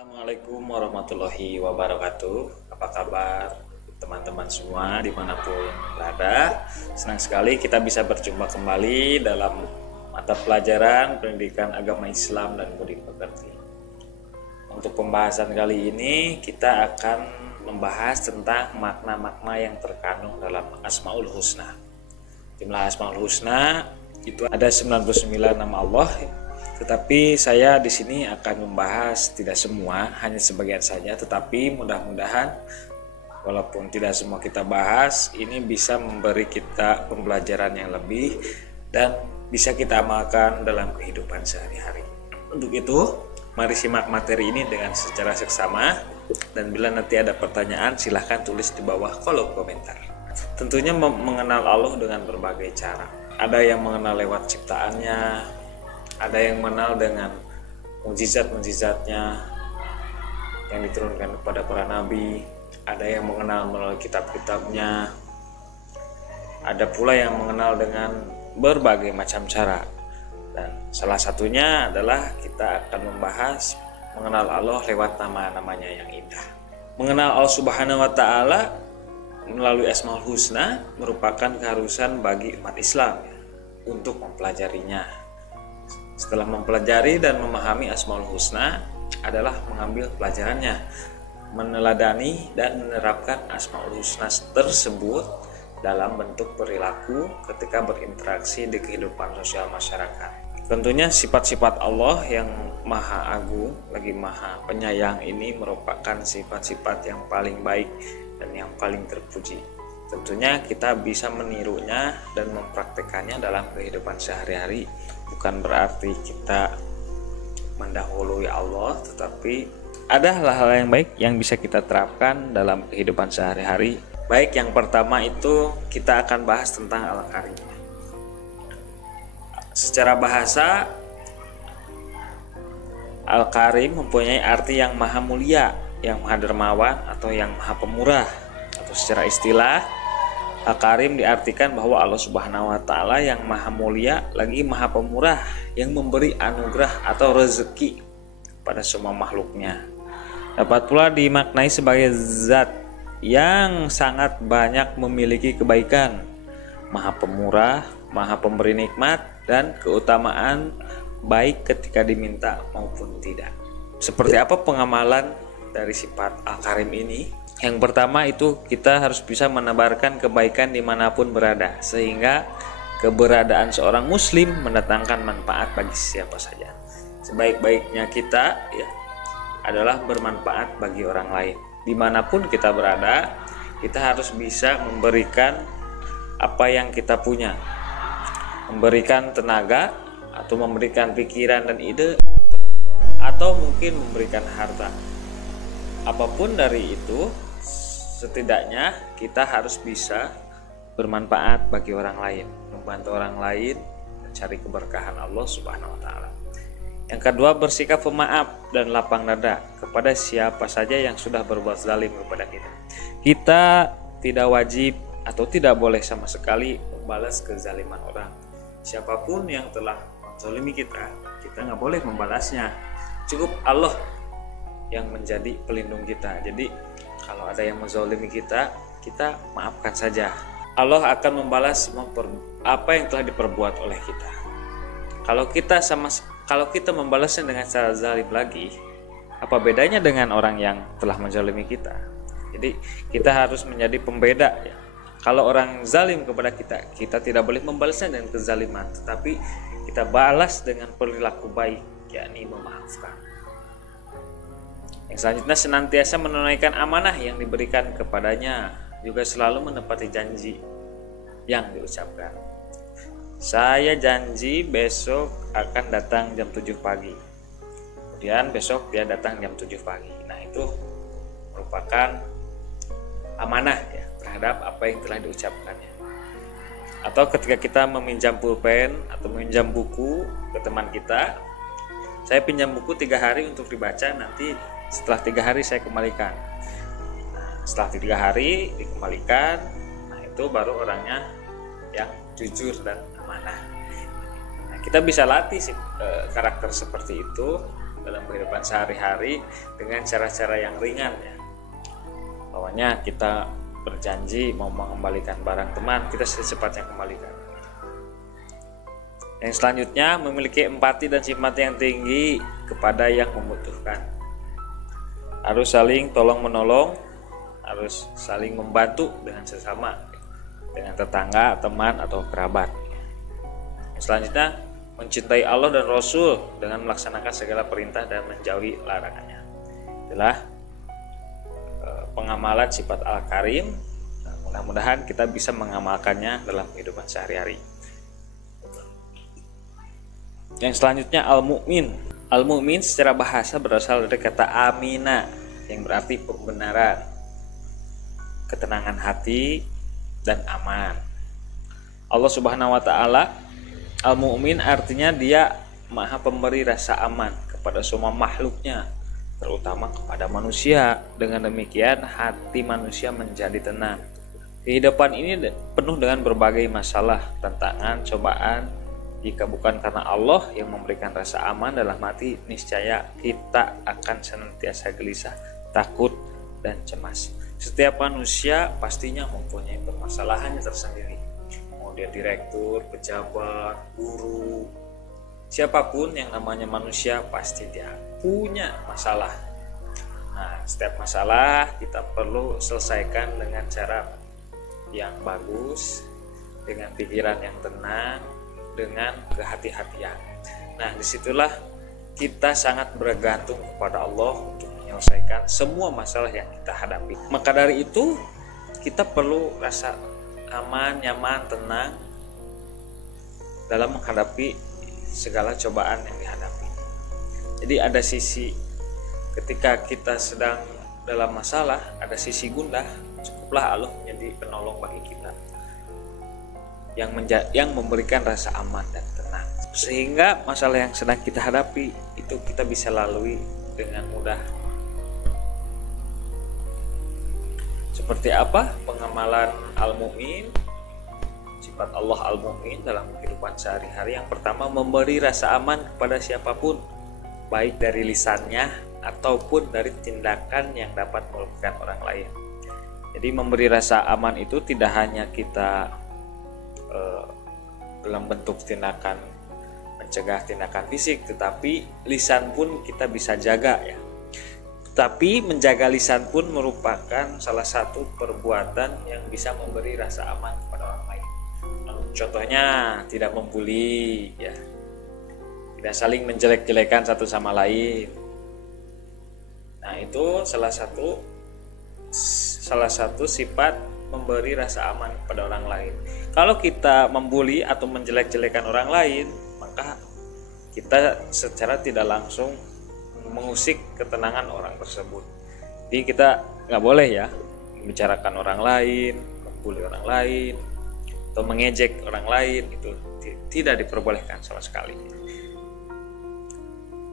Assalamualaikum warahmatullahi wabarakatuh. Apa kabar teman-teman semua dimanapun berada? Senang sekali kita bisa berjumpa kembali dalam mata pelajaran pendidikan agama Islam dan budi pekerti. Untuk pembahasan kali ini kita akan membahas tentang makna-makna yang terkandung dalam Asmaul Husna. Jumlah Asmaul Husna itu ada 99 nama Allah. Tetapi saya di sini akan membahas tidak semua, hanya sebagian saja. Tetapi mudah-mudahan walaupun tidak semua kita bahas, ini bisa memberi kita pembelajaran yang lebih dan bisa kita amalkan dalam kehidupan sehari-hari. Untuk itu, mari simak materi ini dengan secara seksama. Dan bila nanti ada pertanyaan, silahkan tulis di bawah kolom komentar. Tentunya mengenal Allah dengan berbagai cara. Ada yang mengenal lewat ciptaannya, ada yang mengenal dengan mukjizat-mukjizatnya yang diturunkan kepada para nabi, ada yang mengenal melalui kitab-kitabnya, ada pula yang mengenal dengan berbagai macam cara. Dan salah satunya adalah kita akan membahas mengenal Allah lewat nama-namanya yang indah. Mengenal Allah Subhanahu wa Ta'ala melalui Asmaul Husna merupakan keharusan bagi umat Islam untuk mempelajarinya. Setelah mempelajari dan memahami Asmaul Husna adalah mengambil pelajarannya, meneladani dan menerapkan Asmaul Husna tersebut dalam bentuk perilaku ketika berinteraksi di kehidupan sosial masyarakat. Tentunya sifat-sifat Allah yang Maha Agung lagi Maha Penyayang ini merupakan sifat-sifat yang paling baik dan yang paling terpuji. Tentunya kita bisa menirunya dan mempraktekannya dalam kehidupan sehari-hari. Bukan berarti kita mendahului Allah, tetapi ada hal-hal yang baik yang bisa kita terapkan dalam kehidupan sehari-hari. Baik, yang pertama itu kita akan bahas tentang Al-Karim. Secara bahasa, Al-Karim mempunyai arti yang maha mulia, yang maha dermawan, atau yang maha pemurah. Atau secara istilah, Al-Karim diartikan bahwa Allah Subhanahu wa Ta'ala yang maha mulia lagi maha pemurah, yang memberi anugerah atau rezeki pada semua makhluknya. Dapat pula dimaknai sebagai zat yang sangat banyak memiliki kebaikan, maha pemurah, maha pemberi nikmat dan keutamaan baik ketika diminta maupun tidak. Seperti apa pengamalan dari sifat Al-Karim ini? Yang pertama itu kita harus bisa menebarkan kebaikan dimanapun berada, sehingga keberadaan seorang muslim mendatangkan manfaat bagi siapa saja. Sebaik-baiknya kita adalah bermanfaat bagi orang lain. Dimanapun kita berada, kita harus bisa memberikan apa yang kita punya, memberikan tenaga atau memberikan pikiran dan ide, atau mungkin memberikan harta. Apapun dari itu, setidaknya kita harus bisa bermanfaat bagi orang lain, membantu orang lain mencari keberkahan Allah Subhanahu wa Ta'ala. Yang kedua, bersikap pemaaf dan lapang dada kepada siapa saja yang sudah berbuat zalim kepada kita. Kita tidak wajib atau tidak boleh sama sekali membalas kezaliman orang. Siapapun yang telah menzalimi kita nggak boleh membalasnya. Cukup Allah yang menjadi pelindung kita. Jadi kalau ada yang menzalimi kita maafkan saja. Allah akan membalas semua apa yang telah diperbuat oleh kita. Kalau kita membalasnya dengan cara zalim lagi, apa bedanya dengan orang yang telah menzalimi kita? Jadi kita harus menjadi pembeda ya. Kalau orang zalim kepada kita tidak boleh membalasnya dengan kezaliman, tetapi kita balas dengan perilaku baik, yakni memaafkan. Yang selanjutnya, senantiasa menunaikan amanah yang diberikan kepadanya, juga selalu menepati janji yang diucapkan. Saya janji besok akan datang jam 7 pagi. Kemudian besok dia datang jam 7 pagi. Nah, itu merupakan amanah ya terhadap apa yang telah diucapkannya. Atau ketika kita meminjam pulpen atau meminjam buku ke teman kita, saya pinjam buku 3 hari untuk dibaca, nanti setelah 3 hari saya kembalikan. Nah, setelah 3 hari dikembalikan, nah itu baru orangnya yang jujur dan amanah. Nah, kita bisa latih karakter seperti itu dalam kehidupan sehari-hari dengan cara-cara yang ringan ya. Pokoknya kita berjanji mau mengembalikan barang teman, kita secepatnya kembalikan. Yang selanjutnya, memiliki empati dan simpati yang tinggi kepada yang membutuhkan. Harus saling tolong menolong, harus saling membantu dengan sesama, dengan tetangga, teman atau kerabat. Selanjutnya, mencintai Allah dan Rasul dengan melaksanakan segala perintah dan menjauhi larangannya. Itulah pengamalan sifat Al-Karim. Mudah-mudahan kita bisa mengamalkannya dalam kehidupan sehari-hari. Yang selanjutnya, Al-Mu'min. Al-Mu'min secara bahasa berasal dari kata amina yang berarti pembenaran, ketenangan hati, dan aman. Allah Subhanahu wa taala, Al-Mu'min artinya dia maha pemberi rasa aman kepada semua makhluknya, terutama kepada manusia. Dengan demikian hati manusia menjadi tenang. Kehidupan ini penuh dengan berbagai masalah, tantangan, cobaan. Jika bukan karena Allah yang memberikan rasa aman dalam hati, niscaya kita akan senantiasa gelisah, takut, dan cemas. Setiap manusia pastinya mempunyai permasalahannya tersendiri. Mau dia direktur, pejabat, guru, siapapun yang namanya manusia pasti dia punya masalah. Nah, setiap masalah kita perlu selesaikan dengan cara yang bagus, dengan pikiran yang tenang, dengan kehati-hatian. Nah, disitulah kita sangat bergantung kepada Allah untuk menyelesaikan semua masalah yang kita hadapi. Maka dari itu kita perlu rasa aman, nyaman, tenang dalam menghadapi segala cobaan yang dihadapi. Jadi ada sisi ketika kita sedang dalam masalah, ada sisi gundah, cukuplah Allah menjadi penolong bagi kita yang memberikan rasa aman dan tenang, sehingga masalah yang sedang kita hadapi itu kita bisa lalui dengan mudah. Seperti apa pengamalan Al-Mu'min, sifat Allah Al-Mu'min dalam kehidupan sehari-hari? Yang pertama, memberi rasa aman kepada siapapun, baik dari lisannya ataupun dari tindakan yang dapat merugikan orang lain. Jadi memberi rasa aman itu tidak hanya kita dalam bentuk tindakan mencegah tindakan fisik, tetapi lisan pun kita bisa jaga ya. Tapi menjaga lisan pun merupakan salah satu perbuatan yang bisa memberi rasa aman kepada orang lain. Contohnya tidak membuli ya, tidak saling menjelek-jelekan satu sama lain. Nah, itu salah satu sifat memberi rasa aman kepada orang lain. Kalau kita membuli atau menjelek-jelekan orang lain, maka kita secara tidak langsung mengusik ketenangan orang tersebut. Jadi kita nggak boleh ya membicarakan orang lain, membuli orang lain, atau mengejek orang lain. Itu tidak diperbolehkan sama sekali.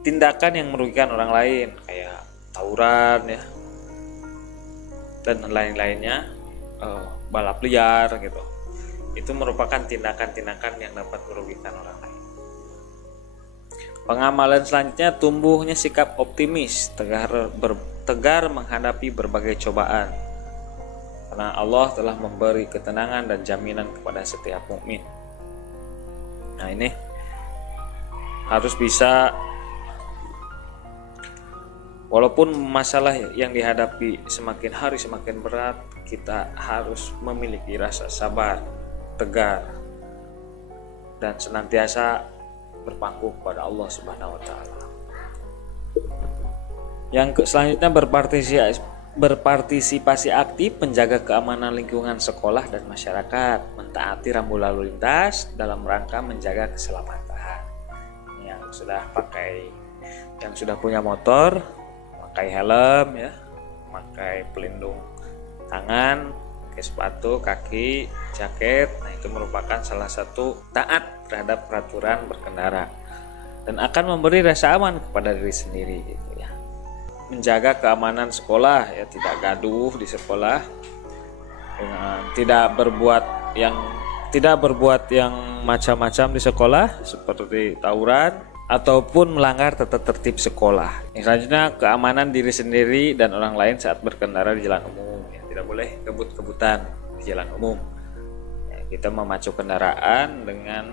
Tindakan yang merugikan orang lain kayak tawuran ya dan lain-lainnya, balap liar gitu, itu merupakan tindakan-tindakan yang dapat merugikan orang lain. Pengamalan selanjutnya, tumbuhnya sikap optimis, tegar menghadapi berbagai cobaan, karena Allah telah memberi ketenangan dan jaminan kepada setiap mukmin. Nah, ini harus bisa, walaupun masalah yang dihadapi semakin hari semakin berat, kita harus memiliki rasa sabar, tegar, dan senantiasa berpangku kepada Allah Subhanahu wa taala. Yang selanjutnya, berpartisipasi aktif menjaga keamanan lingkungan sekolah dan masyarakat, mentaati rambu lalu lintas dalam rangka menjaga keselamatan. Yang sudah punya motor, pakai helm ya, pakai pelindung tangan, pakai sepatu kaki, jaket. Nah, itu merupakan salah satu taat terhadap peraturan berkendara dan akan memberi rasa aman kepada diri sendiri gitu ya. Menjaga keamanan sekolah ya, tidak gaduh di sekolah, tidak berbuat yang macam-macam di sekolah seperti tawuran, ataupun melanggar tata tertib sekolah. Yang selanjutnya, keamanan diri sendiri dan orang lain saat berkendara di jalan umum. Ya, tidak boleh kebut-kebutan di jalan umum. Ya, kita memacu kendaraan dengan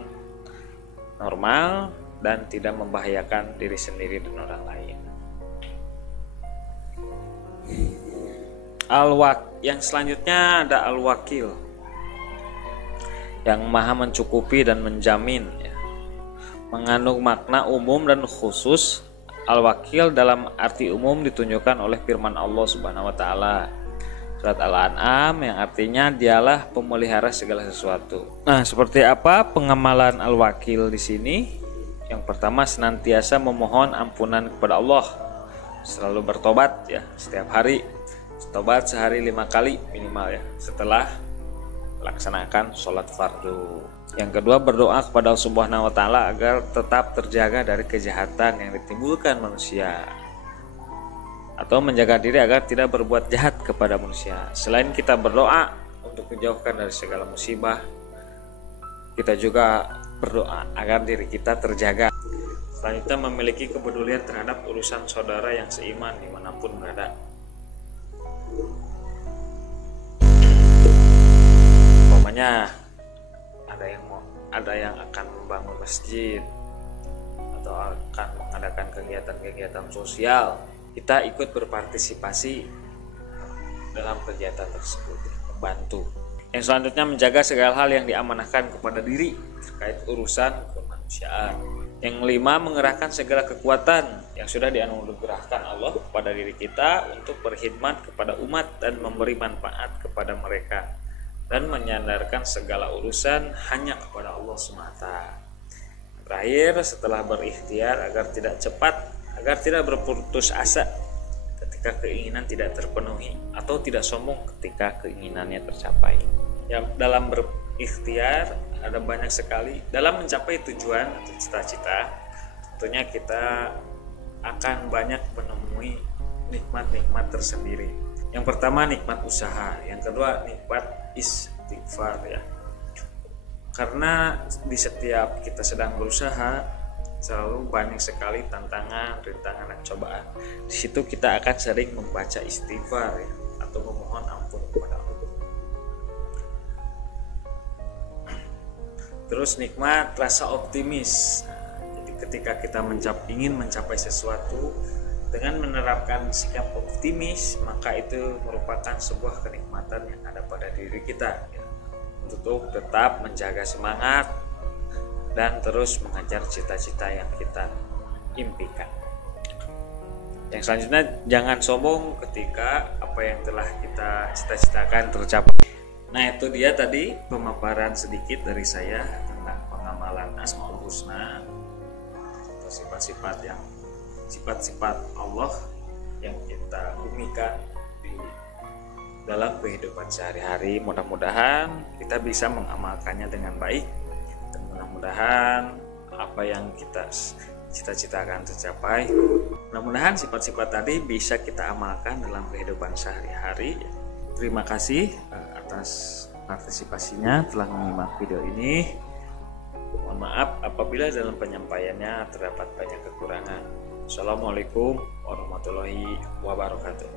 normal dan tidak membahayakan diri sendiri dan orang lain. Yang selanjutnya ada al-wakil, yang maha mencukupi dan menjamin, ya. Mengandung makna umum dan khusus. Al-wakil dalam arti umum ditunjukkan oleh firman Allah Subhanahu wa taala surat Al-An'am yang artinya dialah pemelihara segala sesuatu. Nah, seperti apa pengamalan al-wakil di sini? Yang pertama, senantiasa memohon ampunan kepada Allah, selalu bertobat ya setiap hari. Tobat sehari 5 kali minimal ya setelah melaksanakan sholat fardu. Yang kedua, berdoa kepada Allah Subhanahu wa taala agar tetap terjaga dari kejahatan yang ditimbulkan manusia, atau menjaga diri agar tidak berbuat jahat kepada manusia. Selain kita berdoa untuk dijauhkan dari segala musibah, kita juga berdoa agar diri kita terjaga. Selanjutnya, memiliki kepedulian terhadap urusan saudara yang seiman dimanapun berada. Umpamanya ada yang akan membangun masjid atau akan mengadakan kegiatan-kegiatan sosial, kita ikut berpartisipasi dalam kegiatan tersebut, membantu. Yang selanjutnya, menjaga segala hal yang diamanahkan kepada diri terkait urusan kemanusiaan. Yang kelima, mengerahkan segala kekuatan yang sudah dianugerahkan Allah kepada diri kita untuk berkhidmat kepada umat dan memberi manfaat kepada mereka, dan menyandarkan segala urusan hanya kepada Allah semata. Terakhir, setelah berikhtiar agar tidak berputus asa ketika keinginan tidak terpenuhi, atau tidak sombong ketika keinginannya tercapai. Yang dalam berikhtiar ada banyak sekali dalam mencapai tujuan atau cita-cita. Tentunya kita akan banyak menemui nikmat-nikmat tersendiri. Yang pertama, nikmat usaha. Yang kedua, nikmat istighfar ya. Karena di setiap kita sedang berusaha selalu banyak sekali tantangan, rintangan, dan cobaan. Di situ kita akan sering membaca istighfar ya, atau memohon ampun kepada Allah. Terus nikmat rasa optimis. Jadi ketika kita ingin mencapai sesuatu dengan menerapkan sikap optimis, maka itu merupakan sebuah kenikmatan yang ada pada diri kita ya, untuk tetap menjaga semangat dan terus mengejar cita-cita yang kita impikan. Yang selanjutnya, jangan sombong ketika apa yang telah kita cita-citakan tercapai. Nah, itu dia tadi pemaparan sedikit dari saya tentang pengamalan Asmaul Husna atau sifat-sifat Allah yang kita bumikan di dalam kehidupan sehari-hari. Mudah-mudahan kita bisa mengamalkannya dengan baik, dan mudah-mudahan apa yang kita cita-citakan tercapai. Mudah-mudahan sifat-sifat tadi bisa kita amalkan dalam kehidupan sehari-hari. Terima kasih atas partisipasinya telah menyimak video ini. Mohon maaf apabila dalam penyampaiannya terdapat banyak kekurangan. Assalamualaikum warahmatullahi wabarakatuh.